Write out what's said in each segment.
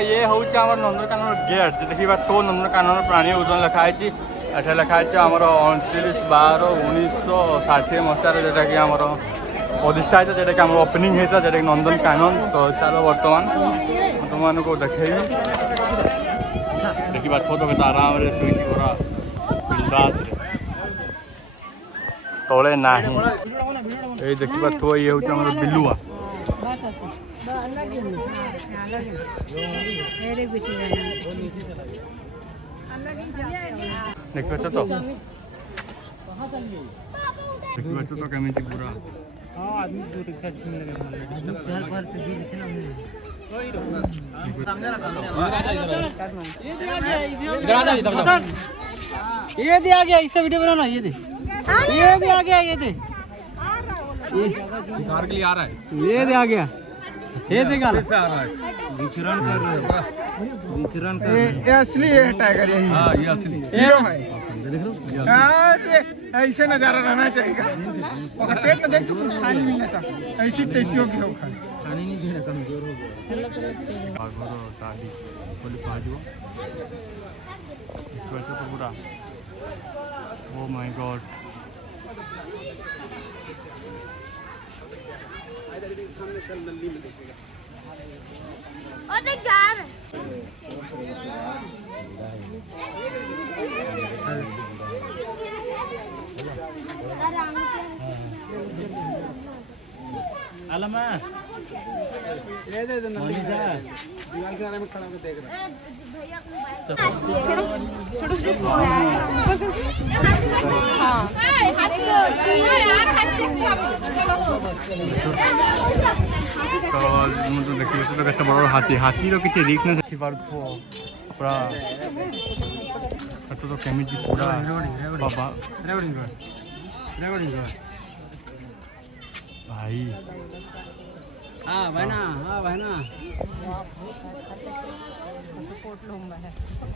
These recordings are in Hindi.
ये हूँ आम नंदनकानन गेट देखा तो नंदनकानन प्राणी उद्यान लिखाई एठे लिखाई आमर 29/12/1960 मसीह जोटा कि आमर प्रतिष्ठा है जोटा कि ओपनिंग होता जोटा कि नंदनकानन। तो चलो बर्तमान तुम को देखे देखा तो आराम से शुई पूरा बिंदास तले ना ये देखा तो ये हूँ आम बिलुआ देखा तो कमी पूरा ये दे आ गया, इसका वीडियो बनाना। ये दे आ गया, ये दे शिकार के लिए आ रहा है। ये दे आ गया, ये देखा से आ रहा है विचरण कर रहे हैं, विचरण कर ये असली है टाइगर यही। हाँ ये असली हीरो है। अरे ऐसे नजारा रहना चाहिए। अगर पेट में देख तो कुछ खा नहीं मिलता, ऐसी तैसी होगी हो खा खाने नहीं दे रहा, कमजोर हो गया। तो पूरा ओ माय गॉड आलमा ये दे दे मनीषा दीवार के आगे में खड़ा होकर देख रहा है। तो देखिए तो केते बड़ हाथी हाथी रो किछि रिस्क न देखि पार पूरा तो केमिति पूरा बाबा रेकॉर्डिंग कर भाई हाँ भाई ना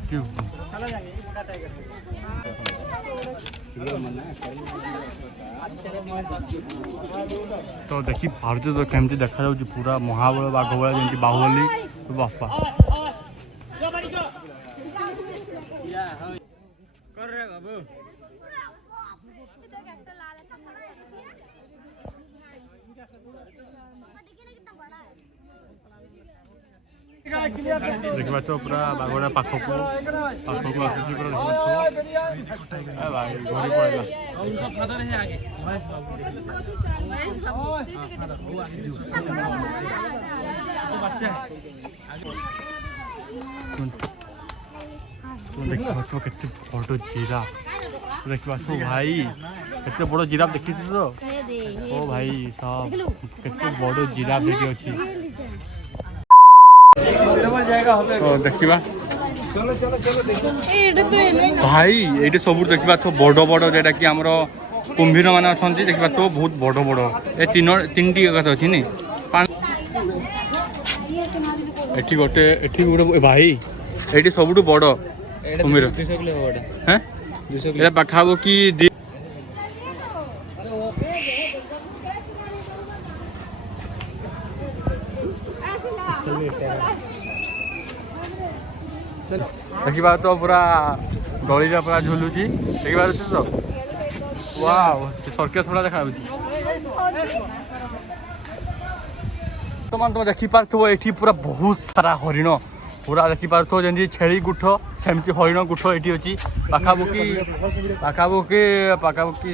क्यों तो देखी भारत तो केमती देखा जाऊँ पूरा महाबल बाघ भाया जमी बाहुबली तो बापा कर रे बाबू। देखा तो पूरा बाघड़ा पाखक आसी पूरा देखा भाई घड़ी पड़ेगा देखा तो केते बड़ जिराफ देखा तो भाई केते बड़ जिराफ देखी तो ओ भाई सब केते बड़ जिराफ देखी अच्छी तो देखा भाई ये सब देखा तो बड़ बड़ जेटा कि आमर कुंभीर मान अच्छा देखा तो बहुत बड़ बड़ ये तीन टी अच्छी नी एटी गोटे भाई ये सब बड़ कुंभीर हाँ पाखापाखि देखा तो पूरा गली पूरा झुलुची देखा तो वाह सर्कस थोड़ा देखा तुम देखी पार्थो ये पूरा बहुत सारा हरिण पूरा देखी पार्थो जमी छेली गुठ सेमती हरिण गुठ ये अच्छी पाखापाखि 100टा पाखापाखि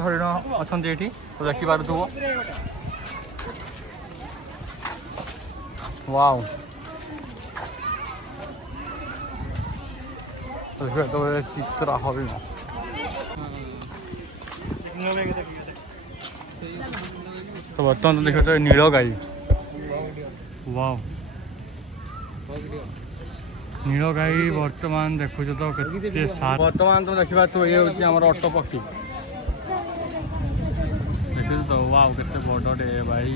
हरिण अच्छा ये तो देखी पार्थो वाओ तो चित्रा हरिण तो बर्तमान तो देखो नील गाई वाओ नील गाई बर्तमान देखो तो बर्तमान तुम देखा तो ये हूँ आम अटो पक्षी देख तो वाओ केते बड़े भाई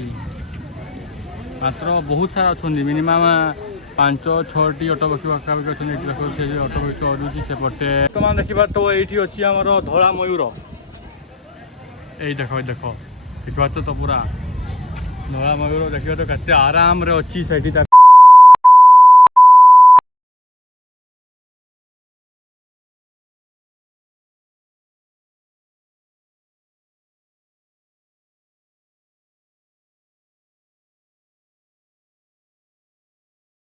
मात्र बहुत सारा अच्छा मिनिमम 5-6टी अटो पक्षी पाखापाखि अच्छे देखो से अटो पक्षी अरुची सेपटे बर्तमान देखा तो ये अच्छी आम धला मयूर यही देख देख देखा तो पूरा धला मयूर देखा तो केते आराम रे अच्छी से